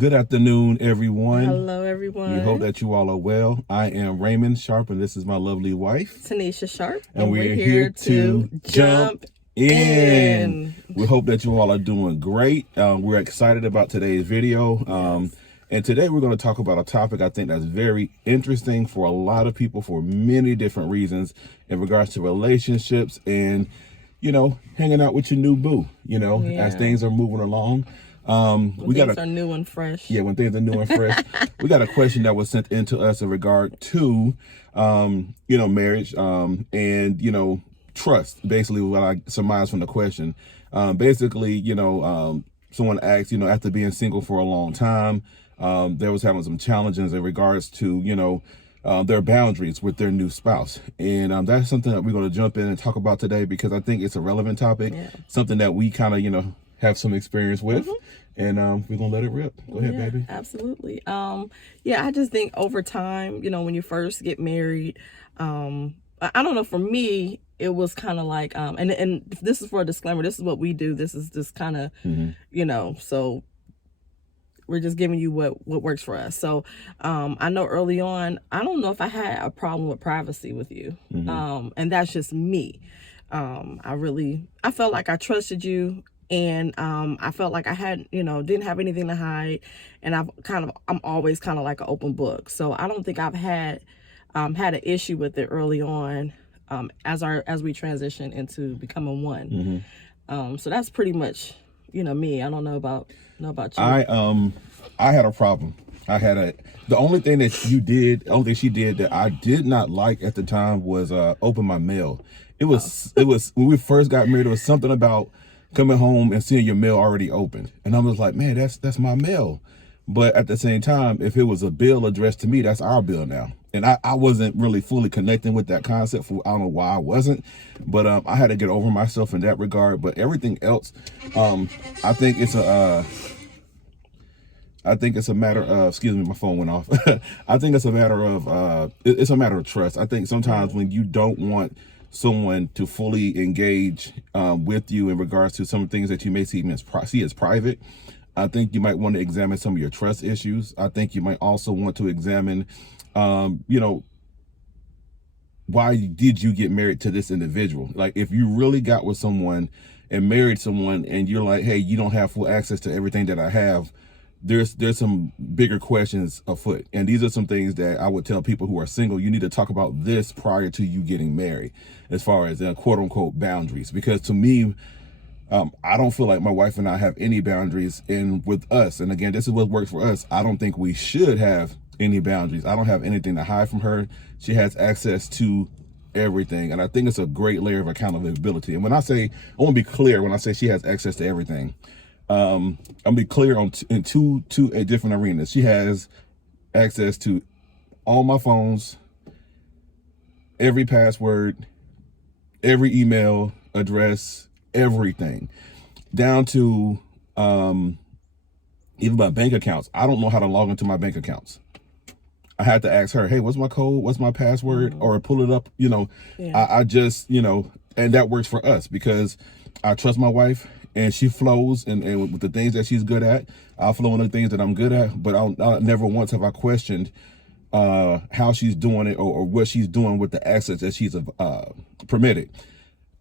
Good afternoon, everyone. Hello, everyone. We hope that you all are well. I am Raymond Sharp, and this is my lovely wife, Tanesha Sharp, and we're here to jump in. We hope that you all are doing great. We're excited about today's video. And today we're going to talk about a topic I think that's very interesting for a lot of people for many different reasons in regards to relationships and, hanging out with your new boo, as things are moving along. When things are new and fresh. Yeah, when things are new and fresh. We got a question that was sent into us in regard to, marriage, and, trust, basically what I surmised from the question. Someone asked, after being single for a long time, there was having some challenges in regards to, their boundaries with their new spouse. And that's something that we're going to jump in and talk about today because I think it's a relevant topic, something that we kind of, have some experience with. And we're going to let it rip. Go ahead, baby. Absolutely. I just think over time, when you first get married, I don't know, for me, it was kind of like, and this is for a disclaimer, this is what we do. This is just kind of, so we're just giving you what works for us. So I know early on, I don't know if I had a problem with privacy with you. And that's just me. I felt like I trusted you. And I felt like I had, didn't have anything to hide. And I'm always kind of like an open book. So I don't think I've had an issue with it early on as we transition into becoming one. So that's pretty much, me. I don't know about you. I had a problem. The only thing she did that I did not like at the time was open my mail. It was when we first got married, it was something about coming home and seeing your mail already opened. And I was like, man, that's my mail. But at the same time, if it was a bill addressed to me, that's our bill now. And I wasn't really fully connecting with that concept. I don't know why I wasn't, but I had to get over myself in that regard. But everything else, I think it's a matter of, excuse me, my phone went off. I think it's a matter of, it's a matter of trust. I think sometimes when you don't want someone to fully engage with you in regards to some things that you may see as private, I think you might want to examine some of your trust issues. I think you might also want to examine, why did you get married to this individual? Like, if you really got with someone and married someone and you're like, hey, you don't have full access to everything that I have, there's some bigger questions afoot. And these are some things that I would tell people who are single. You need to talk about this prior to you getting married, as far as quote unquote boundaries. Because to me, I don't feel like my wife and I have any boundaries with us. And again, this is what works for us. I don't think we should have any boundaries. I don't have anything to hide from her. She has access to everything. And I think it's a great layer of accountability. And when I want to be clear, when I say she has access to everything, I'll be clear in two different arenas. She has access to all my phones, every password, every email address, everything, down to even my bank accounts. I don't know how to log into my bank accounts. I had to ask her, hey, what's my code? What's my password? Or pull it up, I just, and that works for us because I trust my wife. And she flows and with the things that she's good at. I'll flow in the things that I'm good at, but I'll never once have I questioned how she's doing it or what she's doing with the assets that she's permitted.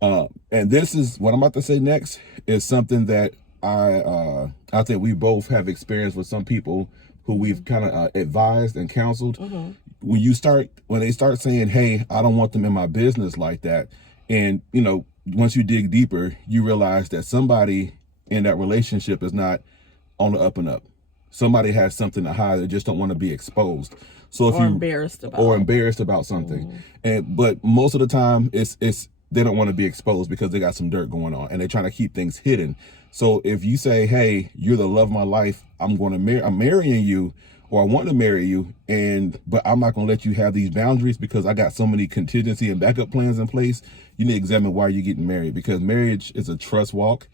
And this is what I'm about to say next is something that I think we both have experienced with some people who we've kind of advised and counseled. When they start saying, hey, I don't want them in my business like that. And, once you dig deeper, you realize that somebody in that relationship is not on the up and up. Somebody has something to hide. They just don't want to be exposed. So if embarrassed about something. But most of the time it's they don't want to be exposed because they got some dirt going on and they're trying to keep things hidden. So if you say, hey, you're the love of my life, I'm marrying you, or I want to marry you, but I'm not going to let you have these boundaries because I got so many contingency and backup plans in place. You need to examine why you're getting married, because marriage is a trust walk.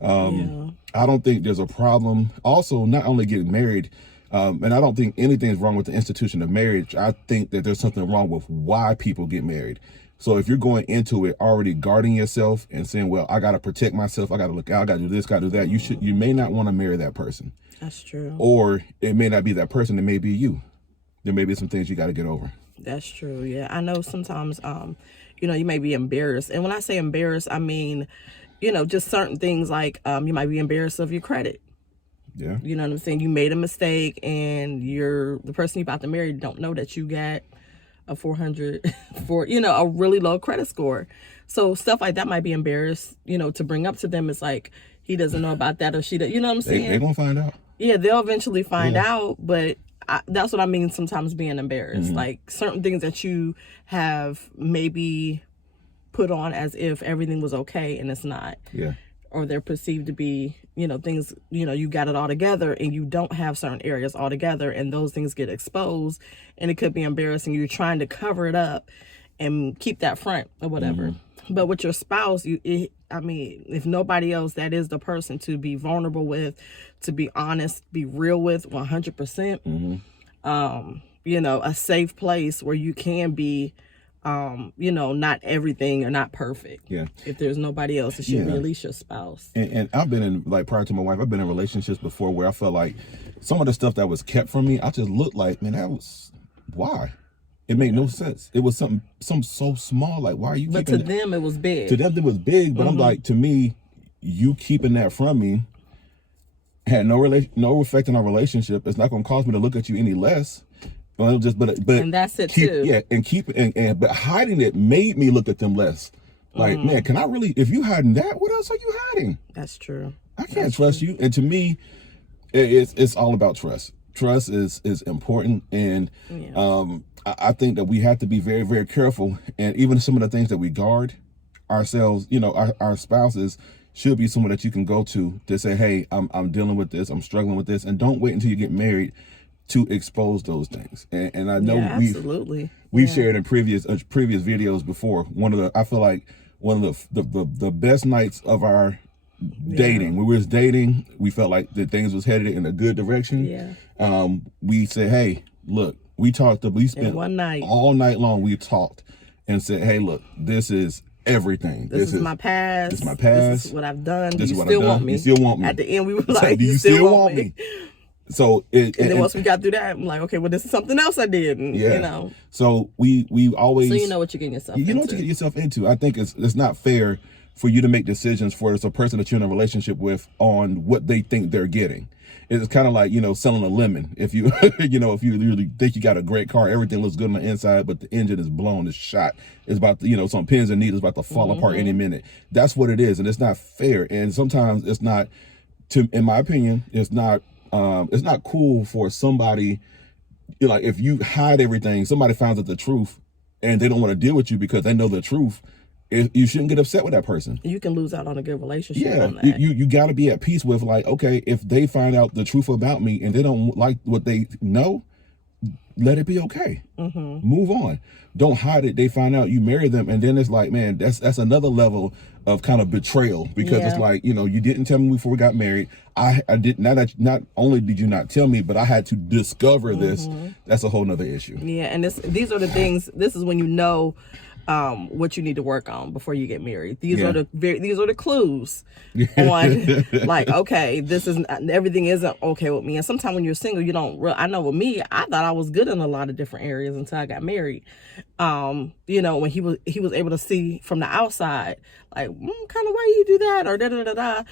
I don't think there's a problem. Also, not only getting married, and I don't think anything's wrong with the institution of marriage. I think that there's something wrong with why people get married. So if you're going into it already guarding yourself and saying, well, I got to protect myself, I got to look out, I got to do this, got to do that, you may not want to marry that person. That's true. Or it may not be that person, it may be you. There may be some things you got to get over. That's true. Yeah, I know sometimes you may be embarrassed. And when I say embarrassed, I mean, just certain things like you might be embarrassed of your credit. Yeah. You know what I'm saying? You made a mistake and the person you're about to marry don't know that you got a 400 for, a really low credit score. So stuff like that might be embarrassed, to bring up to them. It's like, he doesn't know about that or she does. You know what I'm saying? They're going to find out. Yeah, they'll eventually find out, but that's what I mean sometimes being embarrassed. Like certain things that you have maybe put on as if everything was okay and it's not. Yeah. Or they're perceived to be, things, you got it all together and you don't have certain areas all together, and those things get exposed and it could be embarrassing. You're trying to cover it up and keep that front or whatever. But with your spouse, if nobody else, that is the person to be vulnerable with, to be honest, be real with 100%. A safe place where you can be, not everything or not perfect. Yeah. If there's nobody else, it should be at least your spouse. And I've been in, like, prior to my wife, I've been in relationships before where I felt like some of the stuff that was kept from me, I just looked like, man, why? It made no sense. It was something so small. Like, why are you keeping it? But to them, it was big. To them, it was big. But I'm like, to me, you keeping that from me had no effect on our relationship. It's not going to cause me to look at you any less. But and that's it too. Yeah, but hiding it made me look at them less. Like, man, can I really? If you hiding that, what else are you hiding? That's true. I can't trust you. And to me, it's all about trust. Trust is important, and I think that we have to be very, very careful. And even some of the things that we guard ourselves, our spouses should be someone that you can go to say, hey, I'm dealing with this, I'm struggling with this, and don't wait until you get married to expose those things. And I know we've shared in previous videos before. I feel like one of the best nights of our dating, when we was dating, we felt like the things was headed in a good direction. Yeah. We said, hey, look, we spent one night, all night long. We talked and said, hey, look, this is everything. This is my past. This is my past. This is what I've done. This Do is you what still I've done. want me? You still want me? At the end, we were like, do you still want me? So and then once we got through that, I'm like, okay, well, this is something else I did. And, So we always. So you know what you're getting yourself into. You know what you get yourself into. I think it's not fair for you to make decisions for a person that you're in a relationship with on what they think they're getting. It's kind of like, selling a lemon. If you, if you really think you got a great car, everything looks good on the inside, but the engine is blown, it's shot. It's about to, some pins and needles about to fall apart any minute. That's what it is. And it's not fair. And sometimes it's not, in my opinion, it's not cool for somebody, like if you hide everything, somebody finds out the truth and they don't want to deal with you because they know the truth. You shouldn't get upset with that person. You can lose out on a good relationship. Yeah, on that. you got to be at peace with, like, okay, if they find out the truth about me and they don't like what they know, let it be okay. Move on. Don't hide it. They find out, you marry them, and then it's like, man, that's another level of kind of betrayal, because it's like, you didn't tell me before we got married. I did not only did you not tell me, but I had to discover this. That's a whole nother issue. Yeah, and these are the things. This is when you know what you need to work on before you get married. These are the clues on, like, okay, everything isn't okay with me. And sometimes when you're single, you don't I know with me, I thought I was good in a lot of different areas until I got married. When he was able to see from the outside, like, kind of why you do that, or da-da-da-da.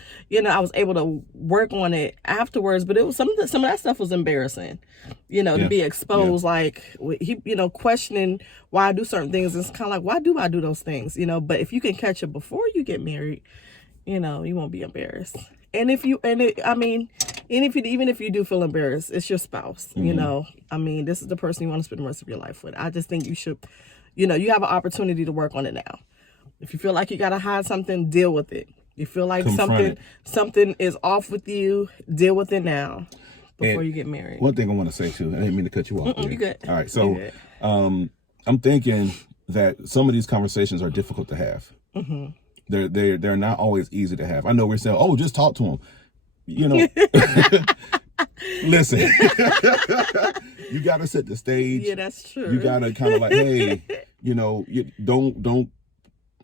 I was able to work on it afterwards, but it was some of that stuff was embarrassing, to be exposed, like, he, questioning why I do certain things. It's kind of like, why do I do those things, but if you can catch it before you get married, you won't be embarrassed. And if you do feel embarrassed, it's your spouse, this is the person you want to spend the rest of your life with. I just think you should, you have an opportunity to work on it now. If you feel like you got to hide something, deal with it. You feel like something is off with you, deal with it now before you get married. One thing I want to say too, I didn't mean to cut you off. You good. All right. So I'm thinking that some of these conversations are difficult to have. They're not always easy to have. I know we're saying, oh, just talk to them. Listen, you got to set the stage. Yeah, that's true. You got to kind of like, hey, You know, you don't.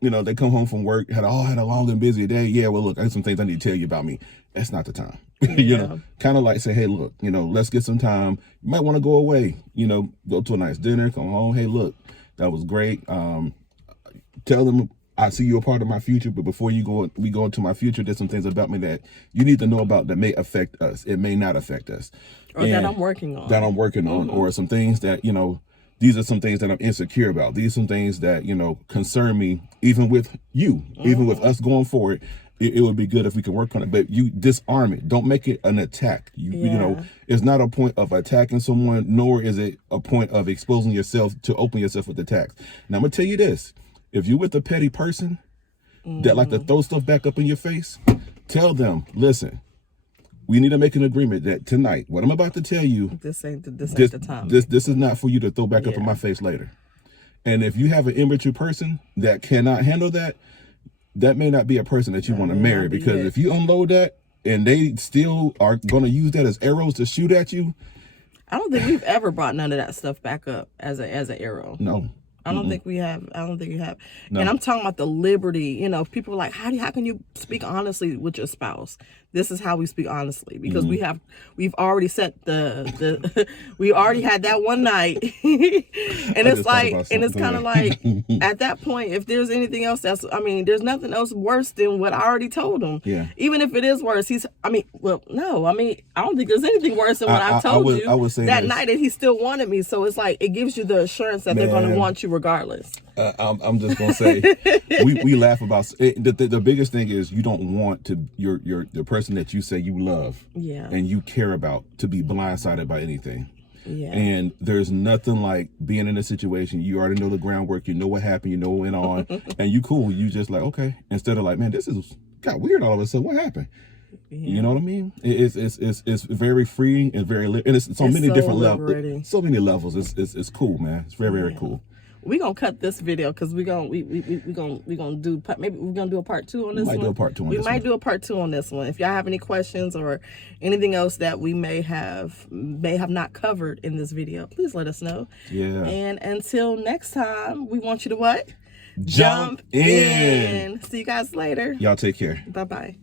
You know, they come home from work, had a long and busy day. Yeah, well, look, I have some things I need to tell you about me. That's not the time. You know, kind of like say, hey, look, you know, let's get some time. You might want to go away. You know, go to a nice dinner, come home. Hey, look, that was great. Tell them I see you a part of my future, but before we go into my future, there's some things about me that you need to know about that may affect us. It may not affect us. Or that I'm working on. Or some things that, you know, these are some things that I'm insecure about. These are some things that, you know, concern me, even with you, even with us going forward. It would be good if we could work on it, but you disarm it. Don't make it an attack. You know, it's not a point of attacking someone, nor is it a point of exposing yourself to open yourself with attacks. Now, I'm going to tell you this. If you're with a petty person that like to throw stuff back up in your face, tell them, listen, we need to make an agreement that tonight, what I'm about to tell you, this ain't the time. This is not for you to throw back up in my face later. And if you have an immature person that cannot handle that, that may not be a person that you want to marry, because if you unload that and they still are going to use that as arrows to shoot at you. I don't think we've ever brought none of that stuff back up as an arrow. No. I don't think we have. I don't think you have. No. And I'm talking about the liberty. You know, people are like, how can you speak honestly with your spouse? This is how we speak honestly, because we've already set we already had that one night, and it's kind of like at that point, if there's anything else there's nothing else worse than what I already told him. Yeah. Even if it is worse, I don't think there's anything worse than what I told you that night, and he still wanted me. So it's like it gives you the assurance that they're going to want you regardless. I'm just gonna say, we laugh about the biggest thing is you don't want to the person that you say you love and you care about to be blindsided by anything. Yeah. And there's nothing like being in a situation you already know the groundwork, you know what happened, you know what went on, and you cool. You just like, okay, instead of like, man, this got weird all of a sudden. What happened? Yeah. You know what I mean? It's very freeing and it's so many different levels. So many levels. It's cool, man. It's very cool. We're gonna cut this video because we're gonna do a part 2 on this one. We might do a part 2 on this one. We might do a part 2 on this one. If y'all have any questions or anything else that we may have not covered in this video, please let us know. Yeah. And until next time, we want you to what? Jump in. See you guys later. Y'all take care. Bye-bye.